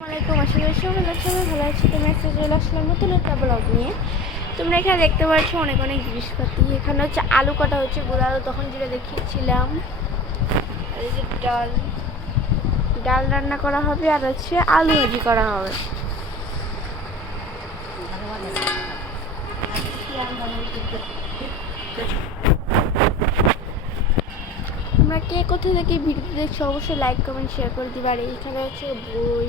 আসসালামাইকুম, আশা করি সবাই ভালো আছি। তুমি একটা চলে আসলাম নতুন একটা ব্লগ নিয়ে। তোমরা এখানে দেখতে পাচ্ছ অনেক অনেক জিনিসপাতি। এখানে হচ্ছে আলু কাটা হচ্ছে, গোলা আলু তখন যেটা দেখিয়েছিলাম। আর এই যে ডাল ডাল রান্না করা হবে, আর হচ্ছে আলু ভাজি করা হবে। তোমরা কে কোথা থেকে ভিডিও দেখছো অবশ্যই লাইক কমেন্ট শেয়ার করে দিবে। আর এখানে হচ্ছে বই,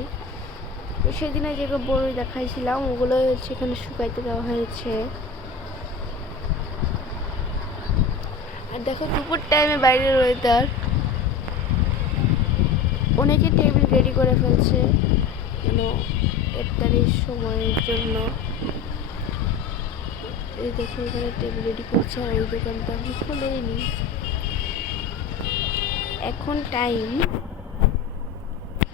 সেদিনে যেগুলো বই দেখাইছিলাম ওগুলোই হচ্ছে এখানে শুকাইতে দেওয়া হয়েছে। আর দেখো দুপুর টাইমে বাইরের ওয়েদার, অনেকে টেবিল রেডি করে ফেলছে যেন ইফতারের সময়ের জন্য। এই দেখো এখানে টেবিল রেডি করছে, আর ওই দোকানটা আমি খুলেইনি। এখন টাইম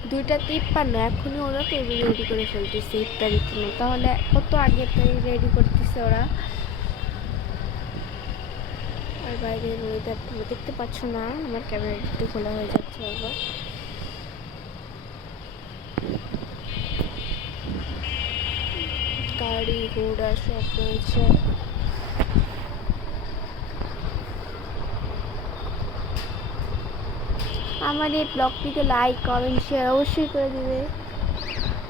2:53, এখনই ওরা টেবিল রেডি করে ফেলতেছে ইফতারির জন্য। তাহলে কত আগে টেবিল রেডি করতেছে ওরা। আর বাইরের ওয়েদার তোমরা দেখতে পাচ্ছ না, আমার ক্যামেরা একটু খোলা হয়ে যাচ্ছে আবার। গাড়ি ঘোড়া সব রয়েছে। আমার এই ব্লগটিকে লাইক কমেন্ট শেয়ার অবশ্যই করে দিবে।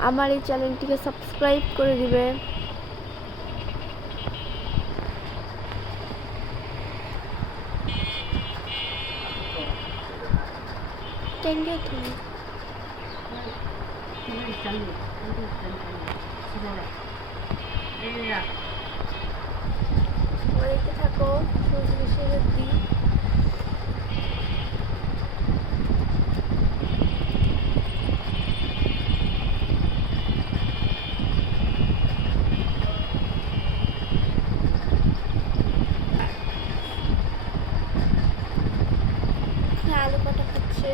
আমার এই চ্যানেলটিকে সাবস্ক্রাইব করে দিবে। Thank you. তুমি দেখতে থাকো সূর্য দিই। আলু কাটা হচ্ছে।